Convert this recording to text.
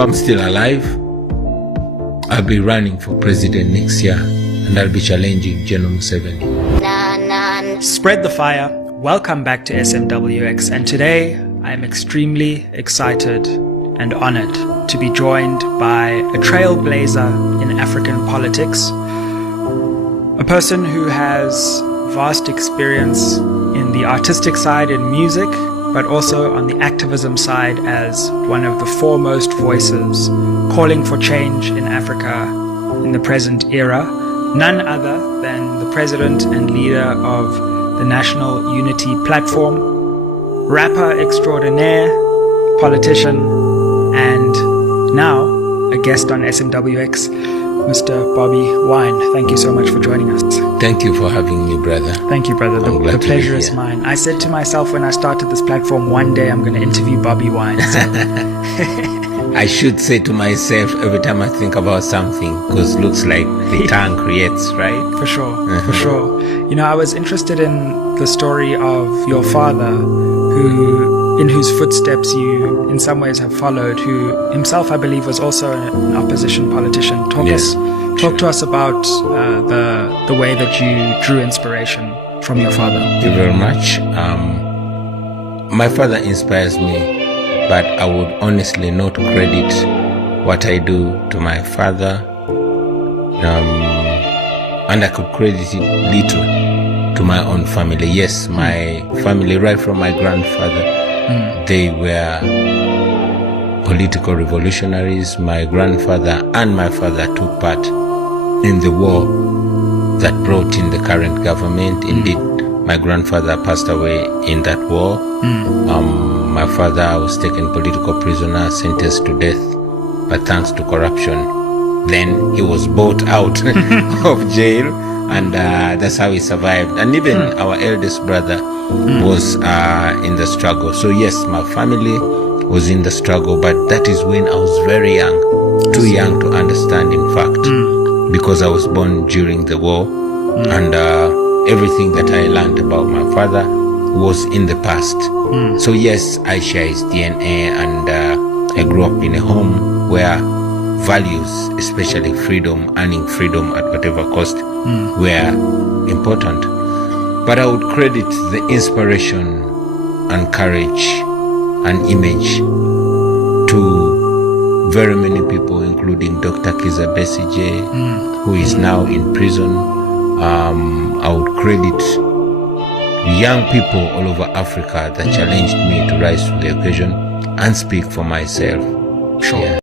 I'm still alive, I'll be running for president next year, and I'll be challenging Gen.M7. Spread the fire. Welcome back to SMWX, and today I'm extremely excited and honored to be joined by a trailblazer in African politics, a person who has vast experience in the artistic side in music, but also on the activism side as one of the foremost voices calling for change in Africa in the present era, none other than the president and leader of the National Unity Platform, rapper extraordinaire, politician, and now a guest on SMWX, Mr. BOBI WINE. Thank you so much for joining us. Thank you for having me, brother. Thank you, brother. The pleasure is mine. I said to myself when I started this platform, one day I'm going to interview BOBI WINE. So. I should say to myself every time I think about something, because looks like the tongue creates, right? For sure, for sure. You know, I was interested in the story of your father, in whose footsteps you in some ways have followed, who himself, I believe, was also an opposition politician. Talk to us about the way that you drew inspiration from your father. Thank you very much. My father inspires me, but I would honestly not credit what I do to my father, and I could credit it little to my own family. Yes, my family, right from my grandfather, they were political revolutionaries. My grandfather and my father took part in the war that brought in the current government. Indeed, my grandfather passed away in that war. My father was taken political prisoner, sentenced to death, but thanks to corruption, then he was bought out of jail, and that's how he survived. And even our eldest brother was in the struggle. So yes, my family was in the struggle, but that is when I was very young, too young to understand, in fact, because I was born during the war, and everything that I learned about my father was in the past. So yes, I share his DNA, and I grew up in a home where values, especially freedom, earning freedom at whatever cost, were important. But I would credit the inspiration and courage and image to very many people, including Dr. Kiza Besige, who is now in prison. I would credit young people all over Africa that challenged me to rise to the occasion and speak for myself. Sure. Yeah.